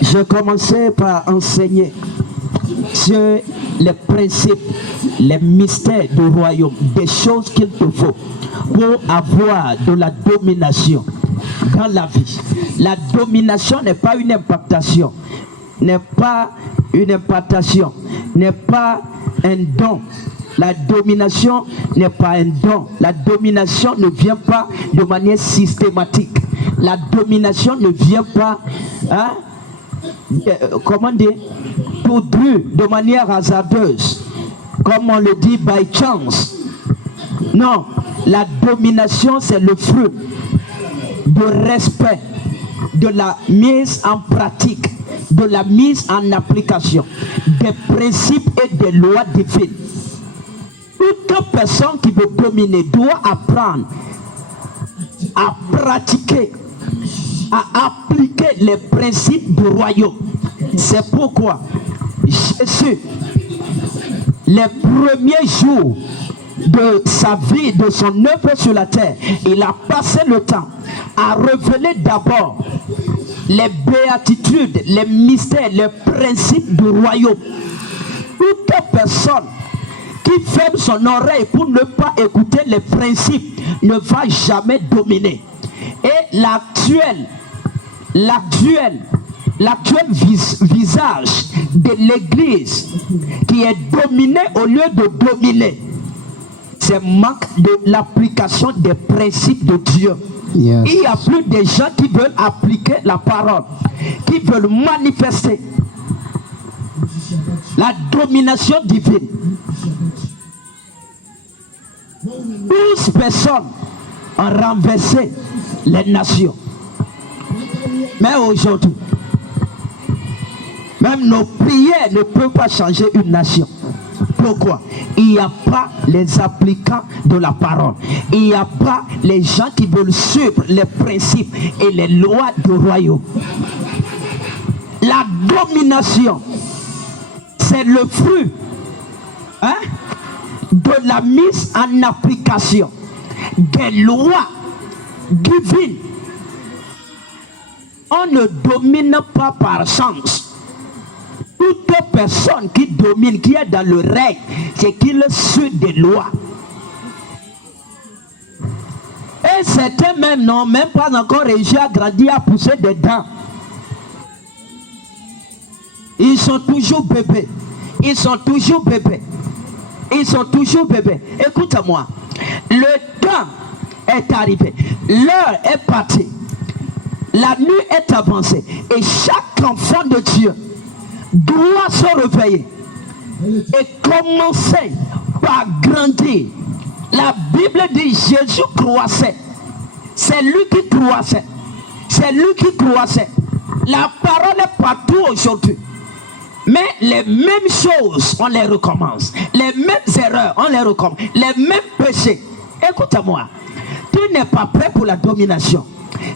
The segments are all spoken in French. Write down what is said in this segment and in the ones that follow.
Je commençais par enseigner sur les principes, les mystères du royaume, des choses qu'il te faut pour avoir de la domination dans la vie. La domination n'est pas une impactation, n'est pas une impactation, n'est pas un don. La domination n'est pas un don. La domination ne vient pas de manière systématique. La domination ne vient pas, comment dire, tout dru, de manière hasardeuse, comme on le dit, by chance. Non, la domination, c'est le fruit du respect, de la mise en pratique, de la mise en application des principes et des lois divines. Toute personne qui veut dominer doit apprendre à pratiquer, à appliquer les principes du royaume. C'est pourquoi Jésus, les premiers jours de sa vie, de son œuvre sur la terre, il a passé le temps à révéler d'abord les béatitudes, les mystères, les principes du royaume. Toute personne qui ferme son oreille pour ne pas écouter les principes ne va jamais dominer. Et l'actuel visage de l'église qui est dominé au lieu de dominer, c'est manque de l'application des principes de Dieu. Yes. Il n'y a plus de gens qui veulent appliquer la parole, qui veulent manifester la domination divine. 12 personnes ont renversé les nations. Mais aujourd'hui, même nos prières ne peuvent pas changer une nation. Pourquoi? Il n'y a pas les applicants de la parole. Il n'y a pas les gens qui veulent suivre les principes et les lois du royaume. La domination, c'est le fruit de la mise en application des lois divines. On ne domine pas par chance. Toute personne qui domine, qui est dans le règne, c'est qu'il suit des lois. Et certains même n'ont même pas encore réussi à grandir, à pousser des dents. Ils sont toujours bébés. Ils sont toujours bébés. Ils sont toujours bébés. Écoute-moi. Le temps est arrivé. L'heure est partie. La nuit est avancée. Et chaque enfant de Dieu doit se réveiller et commencer par grandir. La Bible dit Jésus croissait. C'est lui qui croissait. C'est lui qui croissait. La parole est partout aujourd'hui. Mais les mêmes choses, on les recommence. Les mêmes erreurs, on les recommence. Les mêmes péchés. Écoute-moi. Tu n'es pas prêt pour la domination.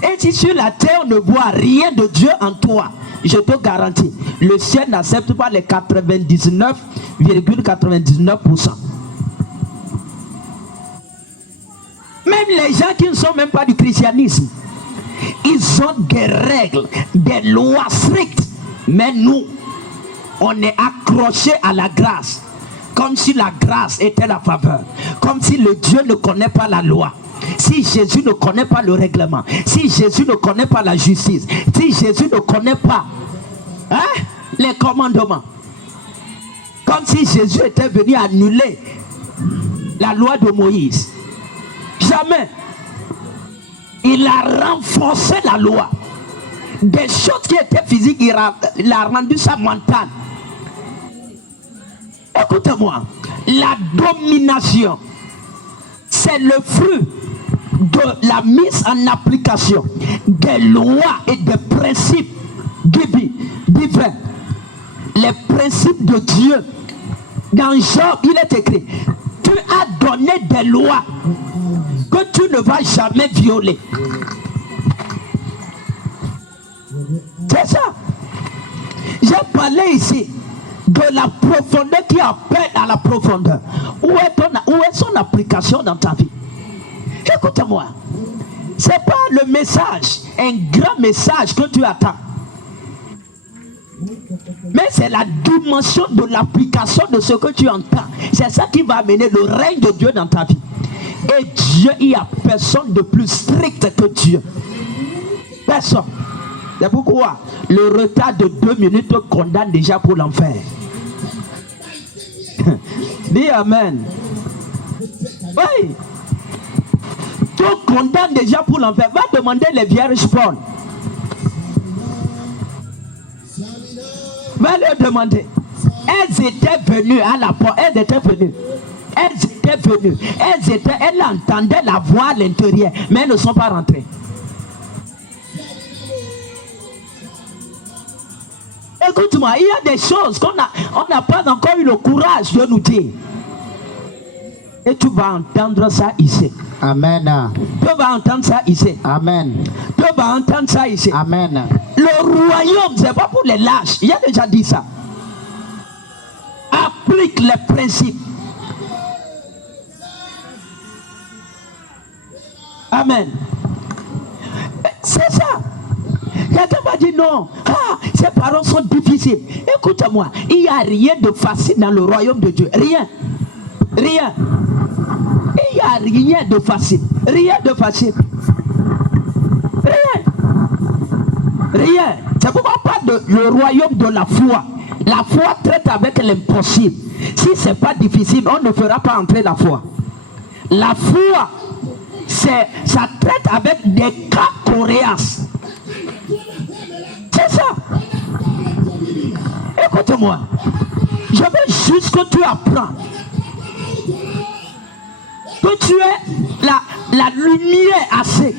Et si sur la terre on ne voit rien de Dieu en toi, je te garantis, le ciel n'accepte pas les 99,99%. Même les gens qui ne sont même pas du christianisme, ils ont des règles, des lois strictes. Mais nous, on est accrochés à la grâce, comme si la grâce était la faveur, comme si le Dieu ne connaît pas la loi. Si Jésus ne connaît pas le règlement, si Jésus ne connaît pas la justice, si Jésus ne connaît pas les commandements, comme si Jésus était venu annuler la loi de Moïse. Jamais. Il a renforcé la loi. Des choses qui étaient physiques, il a rendu ça mental. Écoutez-moi, la domination, c'est le fruit de la mise en application des lois et des principes divins. Les principes de Dieu. Dans Job, il est écrit, tu as donné des lois que tu ne vas jamais violer. C'est ça. J'ai parlé ici de la profondeur qui appelle à la où est son application dans ta vie? Écoute-moi. C'est pas le message, un grand message que tu attends. Mais c'est la dimension de l'application de ce que tu entends. C'est ça qui va amener le règne de Dieu dans ta vie. Et Dieu, il n'y a personne de plus strict que Dieu. Personne. C'est pourquoi le retard de 2 minutes te condamne déjà pour l'enfer. Dis Amen. Oui. Te condamne déjà pour l'enfer. Va demander les vierges folles. Va leur demander. Elles étaient venues à la porte. Elles étaient venues. Elles entendaient la voix à l'intérieur, mais elles ne sont pas rentrées. Écoute-moi, il y a des choses qu'on n'a pas encore eu le courage de nous dire. Et tu vas entendre ça ici. Amen. Tu vas entendre ça ici. Amen. Tu vas entendre ça ici. Amen. Le royaume, c'est pas pour les lâches. Il a déjà dit ça. Applique les principes. Amen. C'est ça. Quelqu'un va dire non. Ces paroles sont difficiles. Écoute-moi. Il n'y a rien de facile dans le royaume de Dieu. Rien. Rien. Il n'y a rien de facile. Rien de facile. Rien. Rien. C'est pourquoi on parle du royaume de la foi. La foi traite avec l'impossible. Si ce n'est pas difficile, on ne fera pas entrer la foi. La foi, ça traite avec des cas coriaces. C'est ça. Écoute-moi. Je veux juste que tu apprends. Que tu aies la lumière assez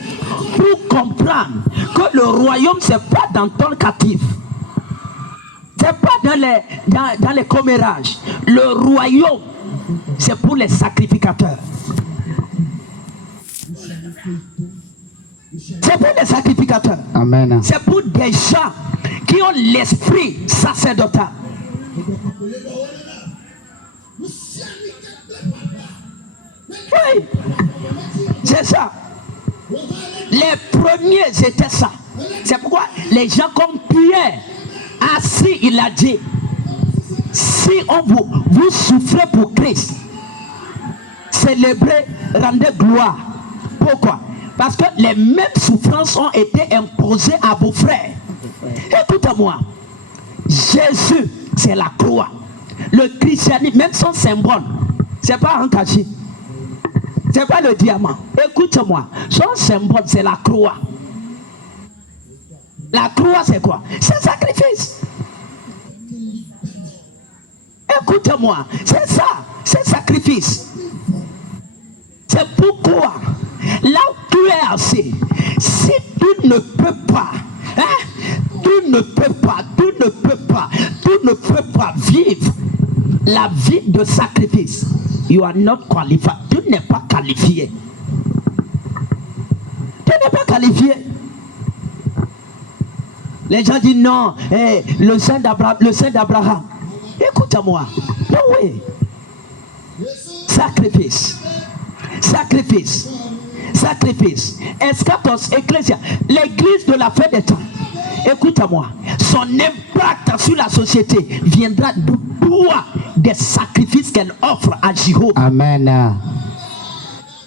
pour comprendre que le royaume, c'est pas dans ton captif. C'est pas dans les commérages. Le royaume, c'est pour les sacrificateurs. C'est pour les sacrificateurs. Amen. C'est pour des gens qui ont l'esprit sacerdotal. Oui, c'est ça. Les premiers étaient ça. C'est pourquoi les gens comme Pierre, assis, il a dit, si vous souffrez pour Christ, célébrez, rendez gloire. Pourquoi? Parce que les mêmes souffrances ont été imposées à vos frères. Écoute-moi. Jésus, c'est la croix. Le christianisme, même son symbole, c'est pas un cachet. C'est pas le diamant. Écoute-moi. Son symbole, c'est la croix. La croix, c'est quoi? C'est sacrifice. Écoute-moi. C'est ça. C'est sacrifice. C'est pourquoi, là où tu es assis, si tu ne peux pas, tu ne peux pas vivre la vie de sacrifice, you are not qualified. Tu n'es pas qualifié. Tu n'es pas qualifié. Les gens disent non, le Saint d'Abraham. Écoute-moi. Non, oui. Sacrifice. Sacrifice. Sacrifice. Eschatos, ecclésia. L'église de la fin des temps. Écoute-moi. Son impact sur la société viendra du poids des sacrifices qu'elle offre à Jéhovah. Amen.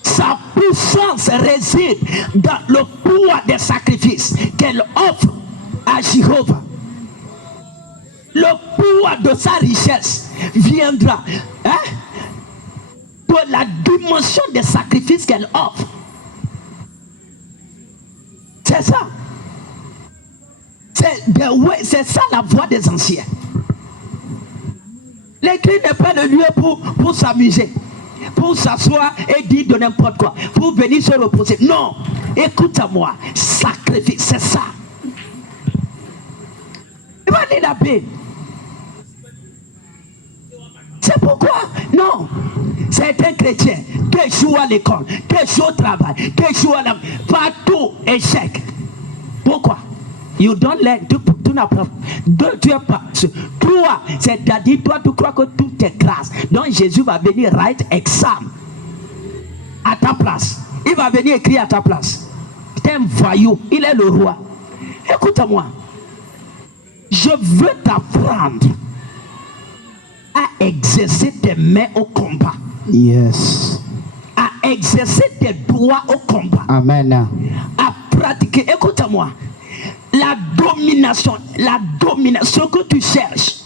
Sa puissance réside dans le poids des sacrifices qu'elle offre à Jéhovah. Le poids de sa richesse viendra de la dimension des sacrifices qu'elle offre. C'est ça. C'est ça la voie des anciens. L'église n'est pas le lieu pour s'amuser, pour s'asseoir et dire de n'importe quoi, pour venir se reposer. Non, écoute-moi, sacrifice, c'est ça. Il va dire la Bible. C'est pourquoi, non, c'est un chrétien qui échoue à l'école, qui échoue au travail, qui échoue à la... Partout, échec. Pourquoi? You don't learn, tu n'apprends pas. Tu es pas. Toi, c'est-à-dire, toi, tu crois que tout est grâce. Donc Jésus va venir write exam à ta place. Il va venir écrire à ta place. un voyou, il est le roi. Écoute-moi. Je veux t'apprendre à exercer tes mains au combat. Yes. À exercer tes doigts au combat. Amen. À pratiquer. Écoute-moi. La domination que tu cherches,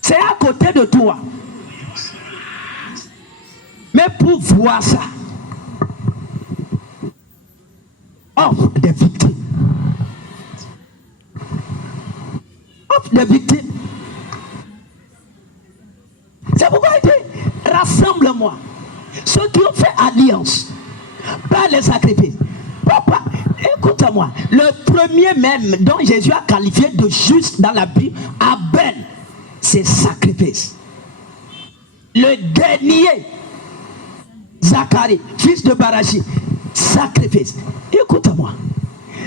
c'est à côté de toi. Mais pour voir ça, offre des victimes. Offre des victimes. C'est pourquoi il dit, rassemble-moi. Ceux qui ont fait alliance par les sacrifices. Papa, écoute-moi. Le premier même dont Jésus a qualifié de juste dans la Bible, Abel, c'est sacrifice. Le dernier, Zacharie, fils de Barachi, sacrifice. Écoute-moi.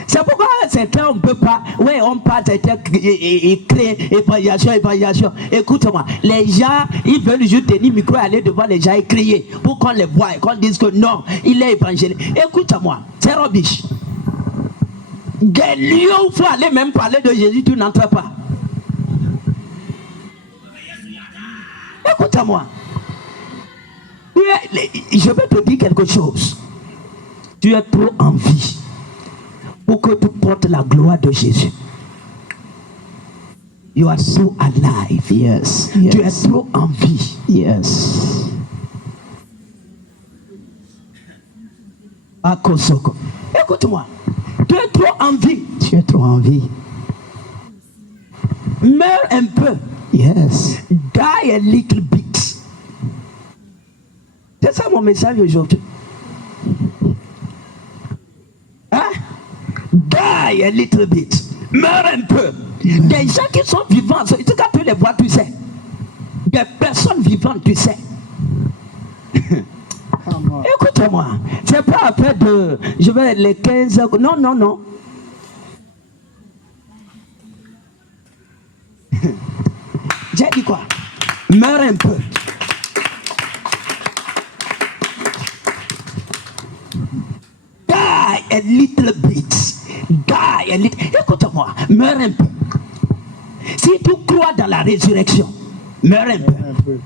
C'est pourquoi certains on ne peut pas. Oui, on parle, certains créent évaluation. Écoute-moi. Les gens, ils veulent juste tenir le micro et aller devant les gens et crier pour qu'on les voie et qu'on dise que non, il est évangélique. Écoute-moi, c'est rubbish. Des lieux où il faut aller même parler de Jésus, tu n'entres pas. Écoute-moi. Je vais te dire quelque chose. Tu es trop en vie pour que tu portes la gloire de Jésus. You are so alive. Yes. Tu es trop en vie. Yes. Akosoko. Écoute-moi. Tu es trop en vie. Tu es trop en vie. Meurs un peu. Yes. Die a little bit. C'est ça mon message aujourd'hui. Hein? Die a little bit. Meurs un peu. Des gens qui sont vivants, quand tu les vois, tu sais. Des personnes vivantes, tu sais. Écoute-moi. C'est pas après de. Je vais les 15 heures. Non, non, non. J'ai dit quoi? Meurs un peu. Die a little bit. Die a little. Écoute-moi, meurs un peu. Si tu crois dans la résurrection, meurs un peu.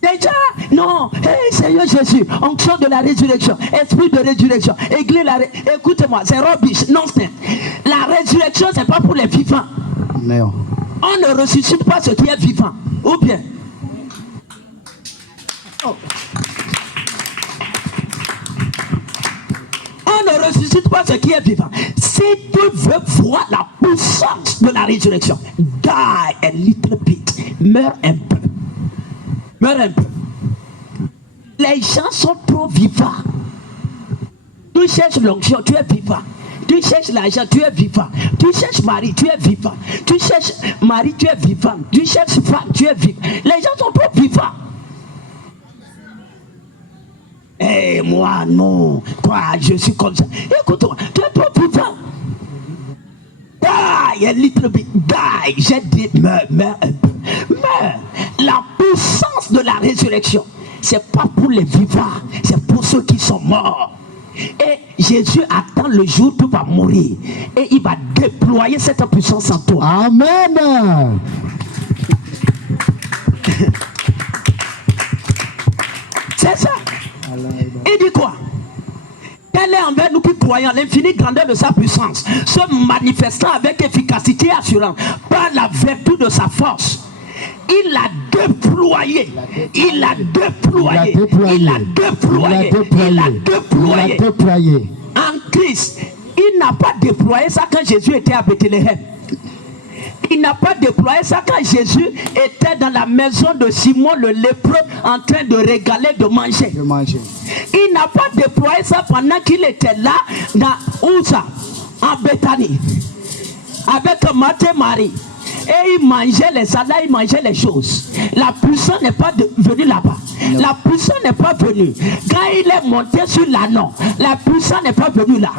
Déjà, non, hey, Seigneur Jésus, onction de la résurrection, esprit de résurrection, église, écoute-moi, c'est rubbish, nonsense. La résurrection, c'est pas pour les vivants. Non. On ne ressuscite pas ce qui est vivant, ou bien. Oh. On ne ressuscite pas ce qui est vivant. Si tu veux voir la puissance de la résurrection, die a little bit, meurs un peu. Meurs un peu. Les gens sont trop vivants. Tu cherches l'onction, tu es vivant. Tu cherches l'argent, tu es vivant. Tu cherches mari, tu es vivant. Tu cherches mari, tu es vivant. Tu cherches femme, tu es vivant. Les gens sont trop vivants. Eh, moi, non. Quoi, je suis comme ça. Écoute-moi, tu es trop vivant. Die a little bit. Die. J'ai dit, meurs un peu. Meurs. La puissance de la résurrection, c'est pas pour les vivants, c'est pour ceux qui sont morts. Et Jésus attend le jour où tu vas mourir. Et il va déployer cette puissance en toi. Amen. C'est ça. Il dit quoi? Quel est envers nous qui croyons l'infinie grandeur de sa puissance, se manifestant avec efficacité et assurance par la vertu de sa force. Il a déployé. Il a déployé. Il a déployé. Il a déployé. En Christ, il n'a pas déployé ça quand Jésus était à Bethléem. Il n'a pas déployé ça quand Jésus était dans la maison de Simon le lépreux en train de régaler, de manger. Il n'a pas déployé ça pendant qu'il était là, dans Ouza, en Béthanie, avec Marthe et Marie. Et il mangeait les salades, il mangeait les choses. La puissance n'est pas venue là-bas. La puissance n'est pas venue. Quand il est monté sur l'anneau, la puissance n'est pas venue là.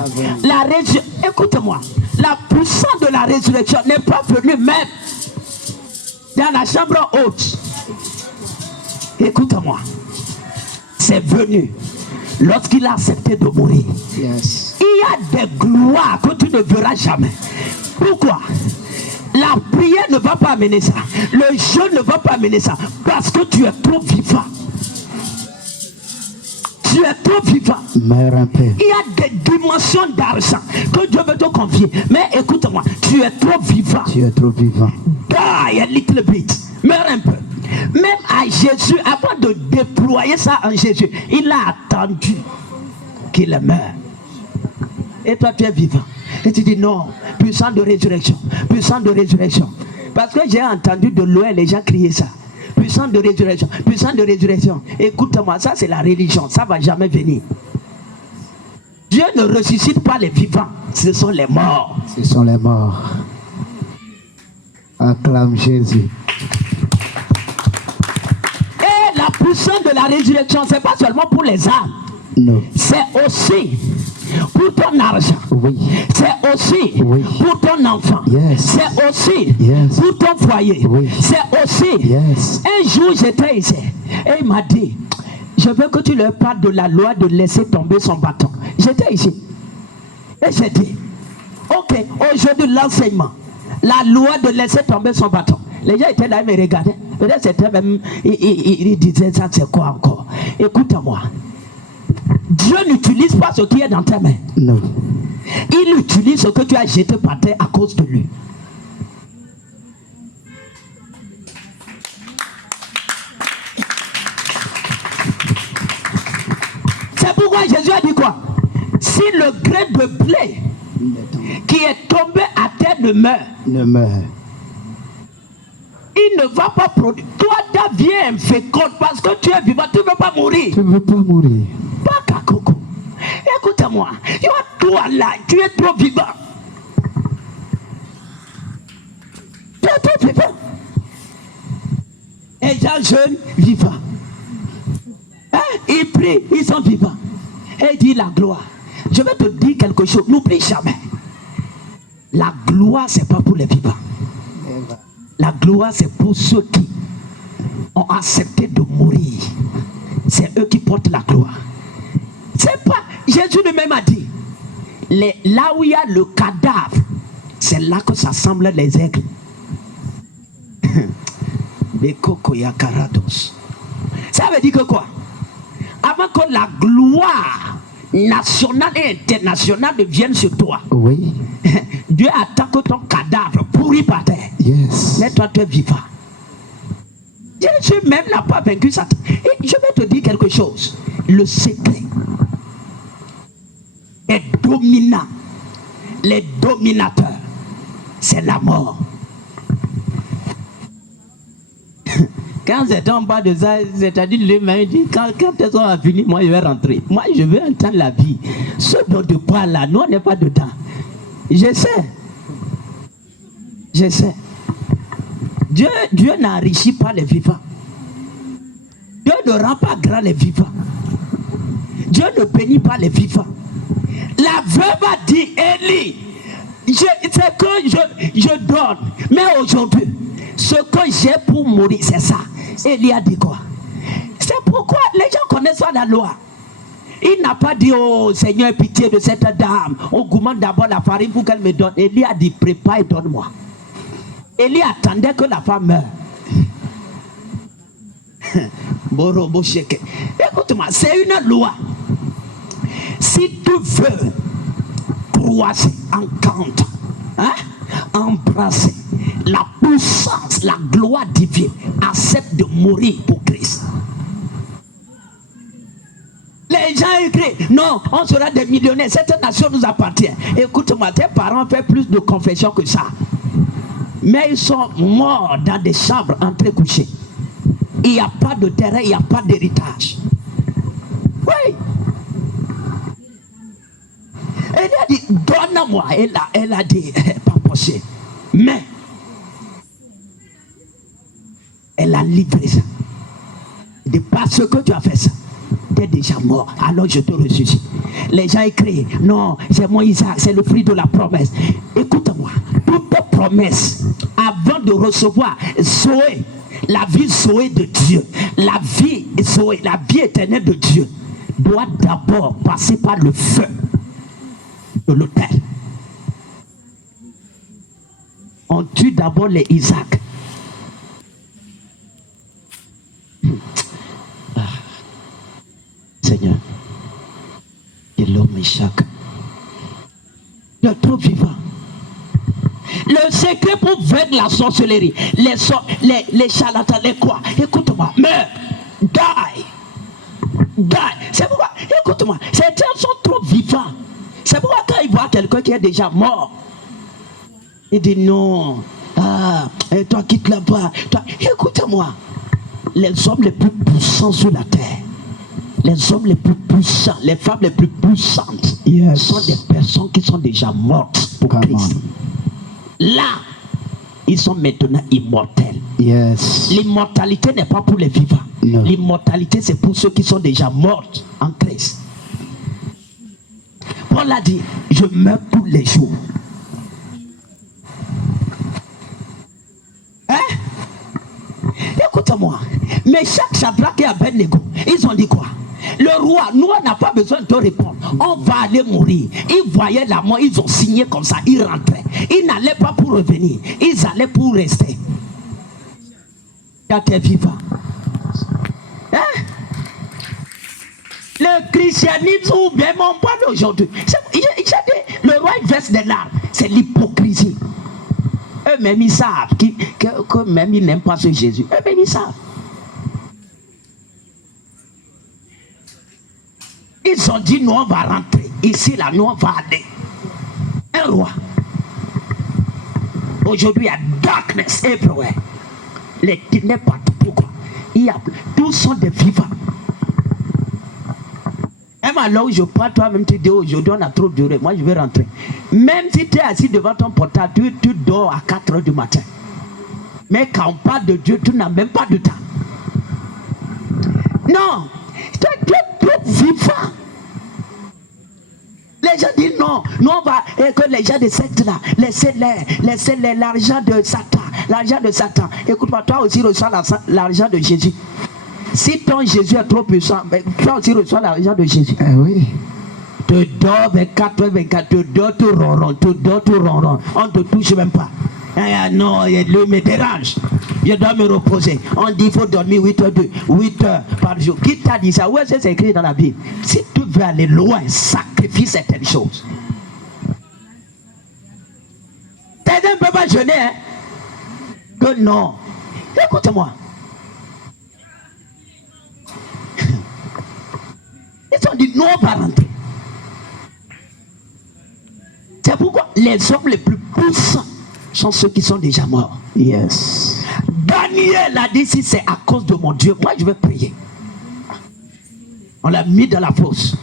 Écoute-moi. La puissance de la résurrection n'est pas venue même dans la chambre haute. Écoute-moi. C'est venu lorsqu'il a accepté de mourir. Yes. Il y a des gloires que tu ne verras jamais. Pourquoi? La prière ne va pas amener ça. Le jeûne ne va pas amener ça. Parce que tu es trop vivant. Tu es trop vivant. Meurs un peu. Il y a des dimensions d'argent que Dieu veut te confier. Mais écoute-moi, tu es trop vivant. Tu es trop vivant. Die a little bit. Meurs un peu. Même à Jésus, avant de déployer ça en Jésus, il a attendu qu'il meure. Et toi, tu es vivant. Et tu dis non, puissant de résurrection, puissant de résurrection. Parce que j'ai entendu de loin les gens crier ça. Puissant de résurrection, puissant de résurrection. Écoute-moi, ça c'est la religion, ça ne va jamais venir. Dieu ne ressuscite pas les vivants, ce sont les morts. Ce sont les morts. Acclame Jésus. Et la puissance de la résurrection, ce n'est pas seulement pour les âmes. Non. C'est aussi pour ton argent. Oui. C'est aussi pour ton enfant. Yes. C'est aussi Yes. pour ton foyer. Oui. C'est aussi. Yes. Un jour j'étais ici et il m'a dit, je veux que tu leur parles de la loi de laisser tomber son bâton. J'étais ici et j'ai dit, ok, aujourd'hui l'enseignement, la loi de laisser tomber son bâton. Les gens étaient là, ils me regardaient. Peut-être c'était même, ils disaient ça, c'est quoi encore? Écoute-moi. Dieu n'utilise pas ce qui est dans tes mains. Non. Il utilise ce que tu as jeté par terre à cause de lui. C'est pourquoi Jésus a dit quoi? Si le grain de blé qui est tombé à terre ne meurt, Ne meurt. il ne va pas produire. Toi, ta vie est inféconde parce que tu es vivant, tu ne veux pas mourir. Tu ne veux pas mourir. Pas Kakoko. Écoute-moi, toi là, tu es trop vivant. Tu es trop vivant. Et les gens jeunes, vivants. Hein? Ils prient, ils sont vivants. Et il dit la gloire. Je vais te dire quelque chose, n'oublie jamais. La gloire, ce n'est pas pour les vivants. La gloire, c'est pour ceux qui ont accepté de mourir. C'est eux qui portent la gloire. C'est pas, Jésus lui-même a dit, là où il y a le cadavre, c'est là que s'assemblent les aigles. Les cocoyacarados. Ça veut dire que quoi? Avant que la gloire nationale et internationale vienne sur toi, Oui. Dieu attend que ton cadavre pourri par terre. Yes. Mais toi, tu es vivant. Jésus même n'a pas vaincu Satan. Et je vais te dire quelque chose. Le secret est dominant. Les dominateurs, c'est la mort. Quand c'est en bas de ça, c'est-à-dire lui-même dit, quand elles sont finies, moi je vais rentrer. Moi je veux entendre la vie. Ce dont tu parles là, nous on n'est pas dedans. Je sais. Je sais. Dieu n'enrichit pas les vivants. Dieu ne rend pas grand les vivants. Dieu ne bénit pas les vivants. La veuve a dit, Élie, c'est que je donne. Mais aujourd'hui, ce que j'ai pour mourir, c'est ça. Élie a dit quoi? C'est pourquoi les gens connaissent pas la loi. Il n'a pas dit, oh Seigneur, pitié de cette dame. Augmente d'abord la farine pour qu'elle me donne. Élie a dit, prépare et donne-moi. Élie attendait que la femme meure. Écoute-moi, c'est une loi. Si tu veux croiser, entendre, hein, embrasser la puissance, la gloire divine, accepte de mourir pour Christ. Les gens écrivent, non, on sera des millionnaires, cette nation nous appartient. Écoute-moi, tes parents font plus de confession que ça. Mais ils sont morts dans des chambres entrecouchées. Il n'y a pas de terrain, il n'y a pas d'héritage. Oui. Elle a dit, donne-moi. Elle a dit, pas possible. Mais, elle a livré ça. Elle dit, parce que tu as fait ça, tu es déjà mort, alors je te ressuscite. Les gens écrivent, non, c'est moi Isaac, c'est le fruit de la promesse. Écoute-moi, toute promesse, avant de recevoir Zoé, la vie Zoé de Dieu, la vie Zoé, la vie éternelle de Dieu, doit d'abord passer par le feu de l'autel. On tue d'abord les Isaac. Seigneur, que l'homme est chaque. Le trop vivant. Le secret pour vaincre la sorcellerie, les charlatans, les quoi? Écoute-moi, meurs, die. C'est pourquoi, écoute-moi, ces gens sont trop vivants. C'est pourquoi quand ils voient quelqu'un qui est déjà mort, il dit non, et toi quitte là-bas. Écoute-moi, les hommes les plus puissants sur la terre, les hommes les plus puissants, les femmes les plus puissantes, sont des personnes qui sont déjà mortes pour Christ. Là, ils sont maintenant immortels. L'immortalité n'est pas pour les vivants. No. L'immortalité, c'est pour ceux qui sont déjà morts en Christ. Paul a dit, je meurs tous les jours. Écoute-moi. Mais chaque Shadrach et Abednego, ils ont dit quoi? Le roi, nous on n'a pas besoin de te répondre. On va aller mourir. Ils voyaient la mort, ils ont signé comme ça, ils rentraient. Ils n'allaient pas pour revenir, ils allaient pour rester. Quand tu es vivant. Hein? Le christianisme ou bien mon pas d'aujourd'hui. Le roi il verse des larmes. C'est l'hypocrisie. Eux-mêmes ils savent que même ils n'aiment pas ce Jésus. Eux-mêmes ils savent. Ils ont dit, nous on va rentrer. Ici, là, nous on va aller. Un roi. Aujourd'hui, il y a darkness everywhere. Les ténèbres partout. Pourquoi? Tous sont des vivants. Même alors où je parle, toi-même, tu dis, aujourd'hui, on a trop duré. Moi, je vais rentrer. Même si tu es assis devant ton portable, tu dors à 4 heures du matin. Mais quand on parle de Dieu, tu n'as même pas de temps. Non. Tu es trop vivant. Les gens disent non, nous on va, et que les gens de secte là, laissez-les l'argent de Satan, l'argent de Satan. Écoute-moi, toi aussi reçois l'argent de Jésus. Si ton Jésus est trop puissant, ben, toi aussi reçois l'argent de Jésus. Oui. Tu dors 24 heures, 24, tu dors tout ronron, on ne te touche même pas. Non, il me dérange. Je dois me reposer. On dit qu'il faut dormir 8 heures par jour. Qui t'a dit ça? Où est-ce que c'est écrit dans la Bible? Si tu veux aller loin, sacrifie certaines choses. T'aider ne peut pas jeûner, hein? Que non. Écoute-moi. Ils ont dit non, on va rentrer. C'est pourquoi les hommes les plus puissants sont ceux qui sont déjà morts. Yes. Daniel a dit, si c'est à cause de mon Dieu, moi je vais prier. On l'a mis dans la fosse.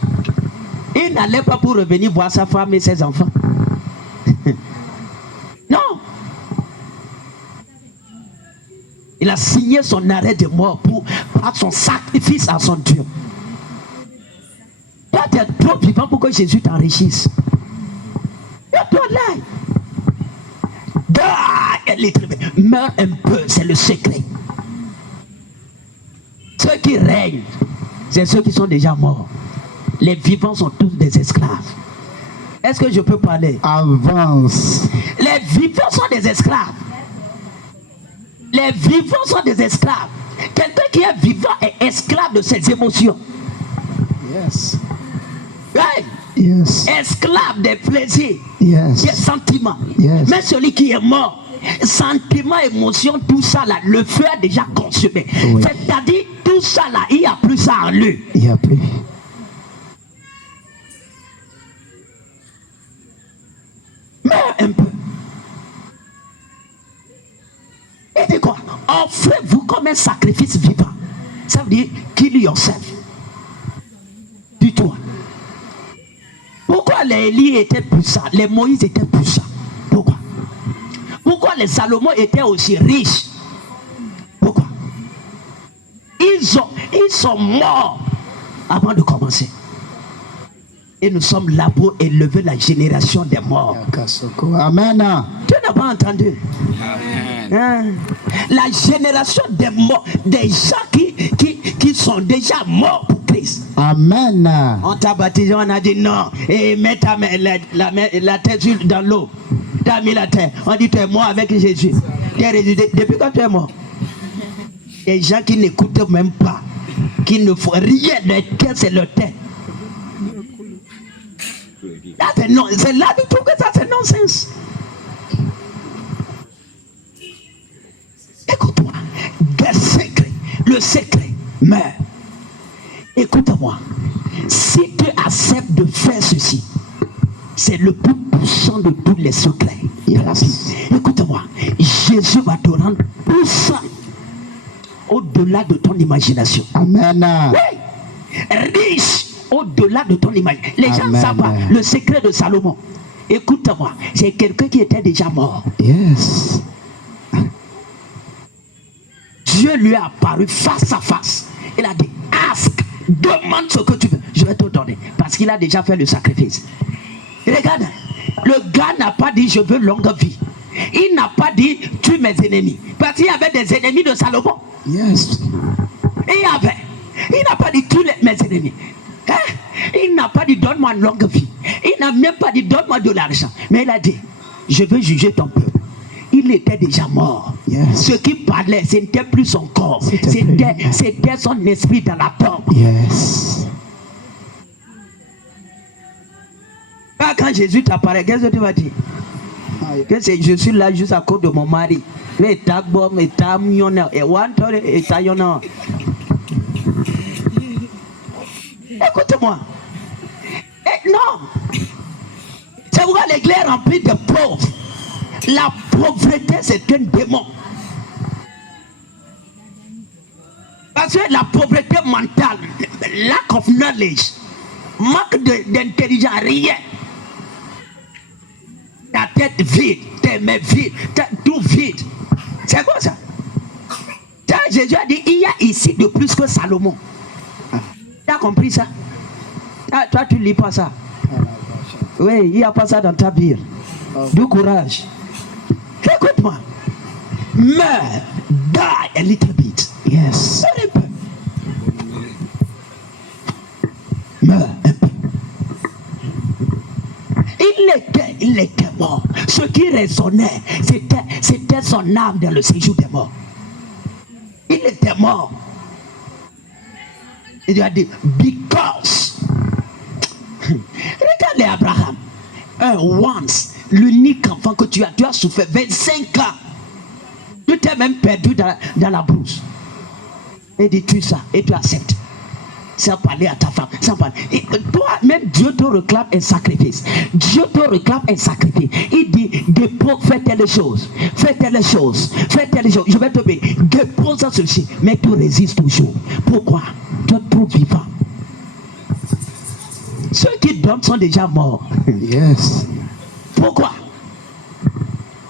Il n'allait pas pour revenir voir sa femme et ses enfants. Non. Il a signé son arrêt de mort pour faire son sacrifice à son Dieu. Toi, tu es trop vivant pour que Jésus t'enrichisse. Et toi là, meurs un peu, c'est le secret. Ceux qui règnent, c'est ceux qui sont déjà morts. Les vivants sont tous des esclaves. Est-ce que je peux parler? Avance. Les vivants sont des esclaves. Les vivants sont des esclaves. Quelqu'un qui est vivant est esclave de ses émotions. Yes. Right? Yes. Esclave des plaisirs, yes. Des sentiments. Yes. Mais celui qui est mort, sentiments, émotions, tout ça là, le feu a déjà consumé. Oui. C'est-à-dire, tout ça là, il n'y a plus ça en lui. Il n'y a plus. Meurs un peu. Et dit quoi? Offrez-vous comme un sacrifice vivant. Ça veut dire, kill yourself. Dis-toi. Pourquoi les Élie étaient puissants, les Moïse étaient puissants? Pourquoi? Pourquoi les Salomon étaient aussi riches? Pourquoi? Ils sont morts avant de commencer. Et nous sommes là pour élever la génération des morts. Amen. Tu n'as pas entendu? Amen. Hein? La génération des morts, des gens qui sont déjà morts pour Christ. Amen. On t'a baptisé, on a dit non. Et mets la tête dans l'eau. Tu as mis la terre. On dit tu es mort avec Jésus. Tu es ressuscité. Depuis quand tu es mort? Les gens qui n'écoutent même pas, qui ne font rien, leur cœur c'est leur tête. Là, c'est là du tout que ça c'est nonsense. Écoute-moi, le secret meurt. Écoute-moi, si tu acceptes de faire ceci, c'est le plus puissant de tous les secrets. Écoute-moi, Jésus va te rendre puissant au-delà de ton imagination. Amen. Oui, riche au-delà de ton imagination. Les gens savent pas le secret de Salomon. Écoute-moi, c'est quelqu'un qui était déjà mort. Yes. Dieu lui a apparu face à face. Il a dit, ask, demande ce que tu veux, je vais te donner. Parce qu'il a déjà fait le sacrifice. Regarde, le gars n'a pas dit je veux longue vie. Il n'a pas dit tue mes ennemis. Parce qu'il y avait des ennemis de Salomon. Yes. Il n'a pas dit tue mes ennemis. Hein? Il n'a pas dit donne-moi une longue vie. Il n'a même pas dit donne-moi de l'argent. Mais il a dit je veux juger ton peuple. Il était déjà mort. Yes. Ce qui parlait, ce n'était plus son corps. C'était son esprit dans la tombe. Yes. Quand Jésus t'apparaît, qu'est-ce que tu vas dire? Que je suis là juste à cause de mon mari. Écoute-moi. Non. C'est pourquoi l'église est remplie de pauvres. La pauvreté, c'est un démon. Parce que la pauvreté mentale, lack of knowledge, manque d'intelligence, rien. Ta tête vide, tes mains vides, tout vide. C'est quoi ça? Jésus a dit, il y a ici de plus que Salomon. Tu as compris ça? Toi, tu ne lis pas ça. Oui, il n'y a pas ça dans ta Bible. Du courage. Écoute-moi. Meurs, die a little bit. Yes. Un peu. Meurs un peu. Il était mort. Ce qui résonnait, c'était son âme dans le séjour des morts. Il était mort. Il a dit, because. Regardez Abraham. Once, l'unique enfant que tu as souffert 25 ans. Tu t'es même perdu dans la brousse. Et dit tu ça, et tu acceptes. Sans parler à ta femme, sans parler. Et toi, même Dieu te réclame un sacrifice. Dieu te réclame un sacrifice. Il dit, dépose, fais telle chose. Fais telle chose. Fais telle chose. Je vais te dire, dépose ceci. Mais tu résistes toujours. Pourquoi? Tu es trop vivant. Ceux qui donnent sont déjà morts. Yes. Pourquoi?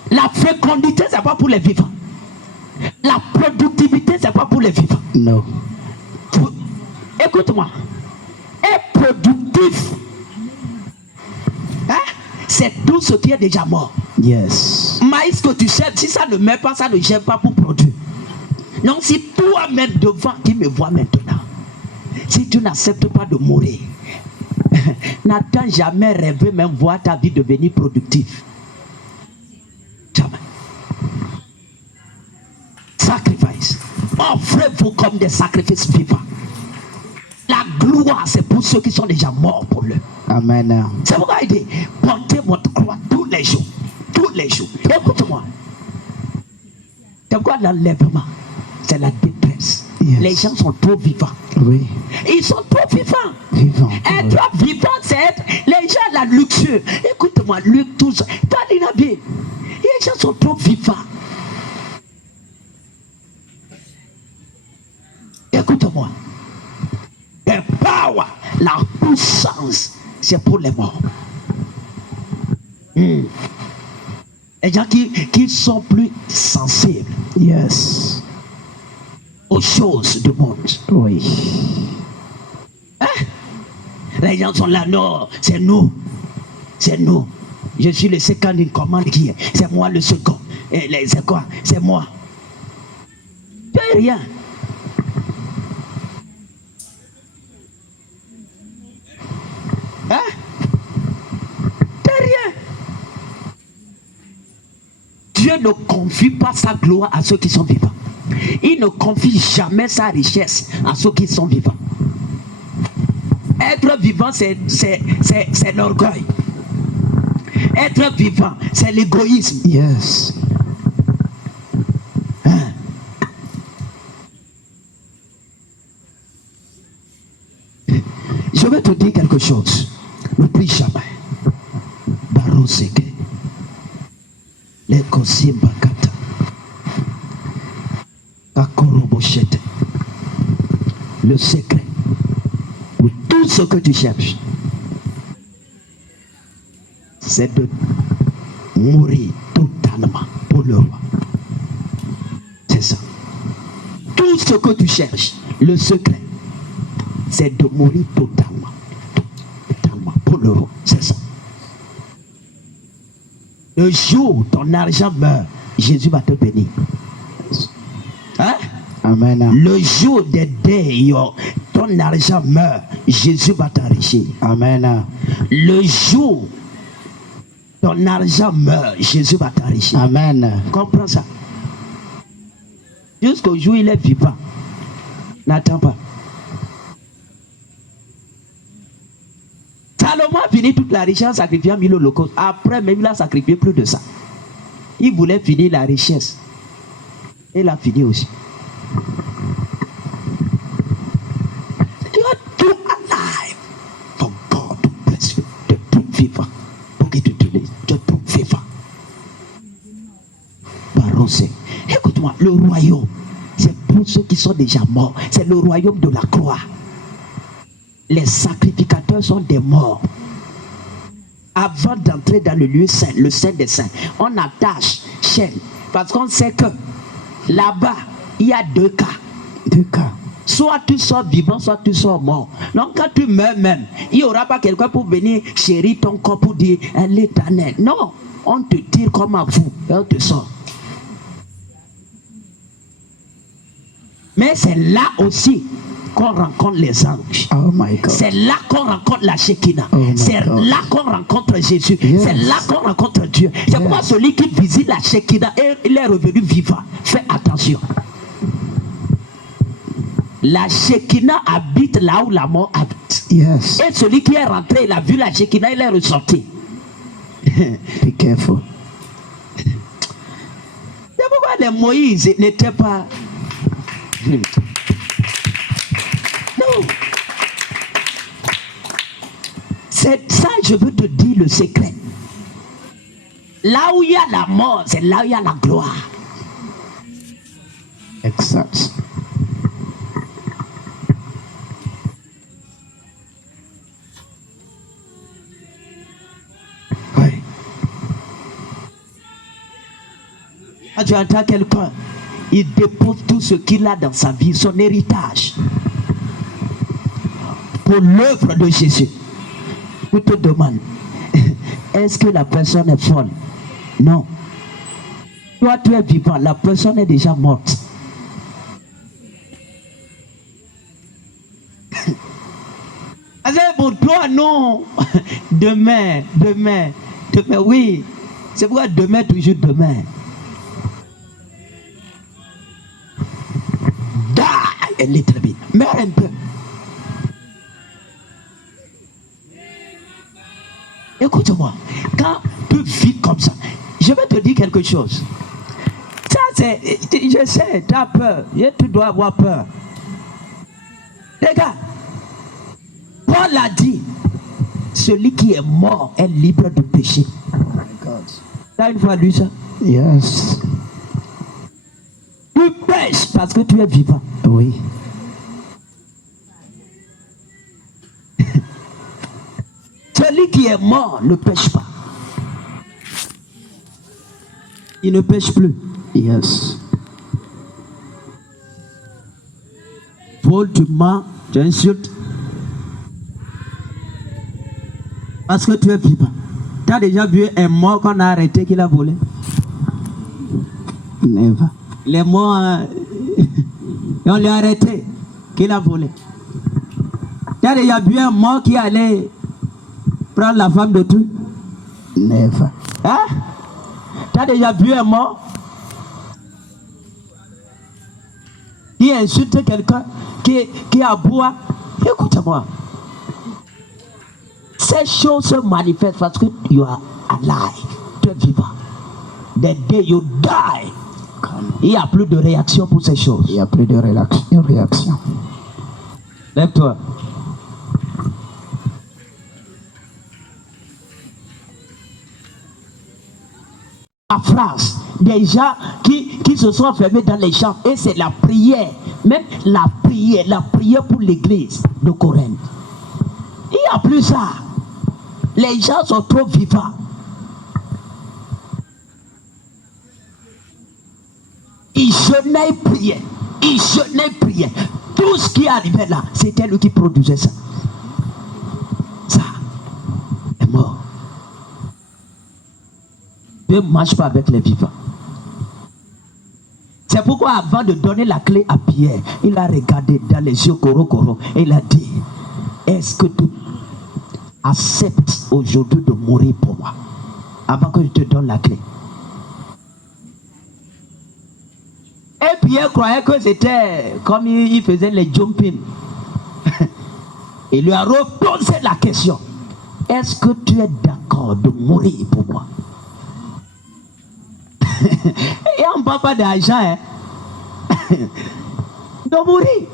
La fécondité, c'est pas pour les vivants. La productivité, c'est pas pour les vivants. Non. Écoute-moi. Et productif, hein? C'est tout ce qui est déjà mort. Yes. Maïs que tu sèmes, si ça ne meurt pas, ça ne gère pas pour produire. Donc si toi-même devant qui me vois maintenant, si tu n'acceptes pas de mourir, n'attends jamais rêver même voir ta vie devenir productive. Jamais. Sacrifice. Offrez-vous comme des sacrifices vivants. La gloire, c'est pour ceux qui sont déjà morts pour eux. Amen. C'est pourquoi il dit, portez votre croix tous les jours. Tous les jours. Écoute-moi. C'est pourquoi l'enlèvement, c'est la détresse. Yes. Les gens sont trop vivants. Oui. Ils sont trop vivants. Vivant. Être vivant, c'est être. Les gens, la luxure. Écoute-moi, Luc, tout ça. Toi, les gens sont trop vivants. Écoute-moi. The power, la puissance, c'est pour les morts. Les gens qui sont plus sensibles. Yes. Aux choses du monde. Oui. Hein? Les gens sont là, non, c'est nous. C'est nous. Je suis le second in command qui est. C'est moi le second. Et c'est quoi? C'est moi. Tu n'as rien. Dieu ne confie pas sa gloire à ceux qui sont vivants. Il ne confie jamais sa richesse à ceux qui sont vivants. Être vivant, c'est l'orgueil. Être vivant, c'est l'égoïsme. Yes. Je vais te dire quelque chose. N'oublie jamais. Baroseke. Les Kosimbakata. Kakorobochete. Le secret. Pour tout ce que tu cherches, c'est de mourir totalement pour le roi. C'est ça. Tout ce que tu cherches, le secret, c'est de mourir totalement pour le roi. C'est ça. Le jour où ton argent meurt, Jésus va te bénir. Hein? Amen. Le jour des deuils, ton argent meurt, Jésus va t'enrichir. Amen. Le jour ton argent meurt, Jésus va t'enrichir. Amen. Comprends ça. Jusqu'au jour où il est vivant, n'attends pas. Salomon a fini toute la richesse en sacrifiant 1000 holocaustes. Après, même il a sacrifié plus de ça. Il voulait finir la richesse. Et il a fini aussi. You are too alive for God to bless you. Tu es trop vivant pour qu'il te délivre. Tu es trop vivant. Baron, écoute-moi, le royaume, c'est pour ceux qui sont déjà morts. C'est le royaume de la croix. Les sacrificateurs sont des morts. Avant d'entrer dans le lieu saint, le saint des saints, on attache chaîne. Parce qu'on sait que là-bas, il y a deux cas. Deux cas. Soit tu sors vivant, soit tu sors mort. Donc quand tu meurs même, il n'y aura pas quelqu'un pour venir chérir ton corps pour dire l'éternel. Non, on te tire comme un fou et on te sort. Mais c'est là aussi qu'on rencontre les anges. Oh my God. C'est là qu'on rencontre la Shekinah. Oh my C'est God. là qu'on rencontre Jésus. Yes. C'est là qu'on rencontre Dieu. C'est Yes. pourquoi celui qui visite la Shekinah et il est revenu vivant. Fais attention. La Shekinah habite là où la mort habite. Yes. Et celui qui est rentré, il a vu la Shekinah, il est ressorti. Be careful. C'est pourquoi les Moïse n'étaient pas... Non. C'est ça, je veux te dire le secret. Là où il y a la mort, c'est là où il y a la gloire. Exact. Oui. Quand tu entends quelqu'un, il dépose tout ce qu'il a dans sa vie, son héritage, pour l'œuvre de Jésus. Tu te demandes, est-ce que la personne est folle? Non. Toi, tu es vivant, la personne est déjà morte. Pour toi, non. Demain, oui. C'est pourquoi demain, toujours demain. Die a little bit. Meurs un peu. Écoute-moi, quand tu vis comme ça, je vais te dire quelque chose. Ça, c'est, je sais, tu as peur. Tu dois avoir peur. Les gars, Paul a dit, celui qui est mort est libre de péché. Tu as une fois lu ça? Yes. Tu pêches parce que tu es vivant. Oui. Celui qui est mort ne pêche pas. Il ne pêche plus. Yes. Paul, tu mens, tu insultes. Parce que tu es vivant. Tu as déjà vu un mort qu'on a arrêté qu'il a volé? Never. Les morts, on l'a arrêté qu'il a volé. Tu as déjà vu un mort qui allait prendre la femme de tout? Never. Hein? Tu as déjà vu un mort qui insulte quelqu'un qui aboie? Écoute-moi. Ces choses se manifestent parce que you are alive. Tu es vivant. The day you die, il n'y a plus de réaction pour ces choses. Il n'y a plus de réaction. Lève-toi. La phrase, des gens qui se sont enfermés dans les champs, et c'est la prière, même la prière pour l'église de Corinthe. Il n'y a plus ça. Les gens sont trop vivants. Ils jeûnaient et priaient. Ils jeûnaient et priaient. Tout ce qui arrivait là, c'était lui qui produisait ça. Ça est mort. Dieu ne marche pas avec les vivants. C'est pourquoi avant de donner la clé à Pierre, il a regardé dans les yeux coro et il a dit, est-ce que tu acceptes aujourd'hui de mourir pour moi avant que je te donne la clé? Et Pierre croyait que c'était comme il faisait les jumping. Il lui a reposé la question, est-ce que tu es d'accord de mourir pour moi? Et on ne parle pas d'argent, hein? De mourir.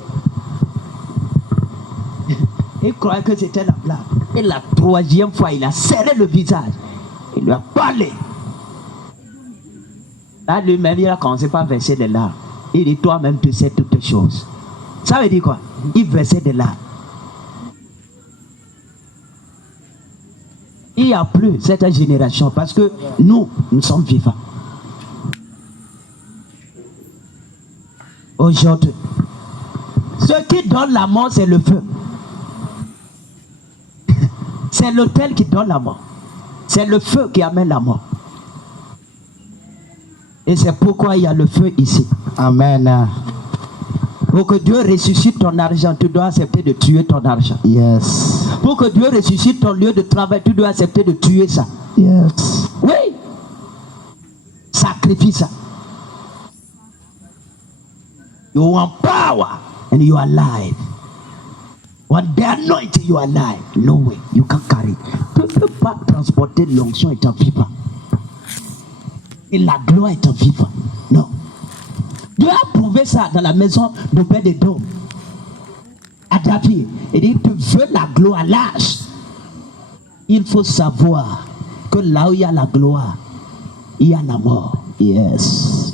Il croyait que c'était la blague. Et la troisième fois, il a serré le visage. Il lui a parlé. Là, lui-même, il a commencé par verser des larmes. Il dit, toi-même, tu sais toutes choses. Ça veut dire quoi? Il versait des larmes. Il n'y a plus cette génération parce que nous sommes vivants. Aujourd'hui, ce qui donne la mort, c'est le feu. C'est l'autel qui donne la mort. C'est le feu qui amène la mort. Et c'est pourquoi il y a le feu ici. Amen. Pour que Dieu ressuscite ton argent, tu dois accepter de tuer ton argent. Yes. Pour que Dieu ressuscite ton lieu de travail, tu dois accepter de tuer ça. Yes. Oui. Sacrifie ça. You want power and you are alive. When they anoint you are alive. No way. You can't carry. Tu ne peux pas transporter l'onction étant vivant. Et la gloire étant vivant. Non. Dieu a prouvé ça dans la maison de Obed-Édom. À David. Il dit, tu veux la gloire, lâche. Il faut savoir que là où il y a la gloire, il y a la mort. Yes.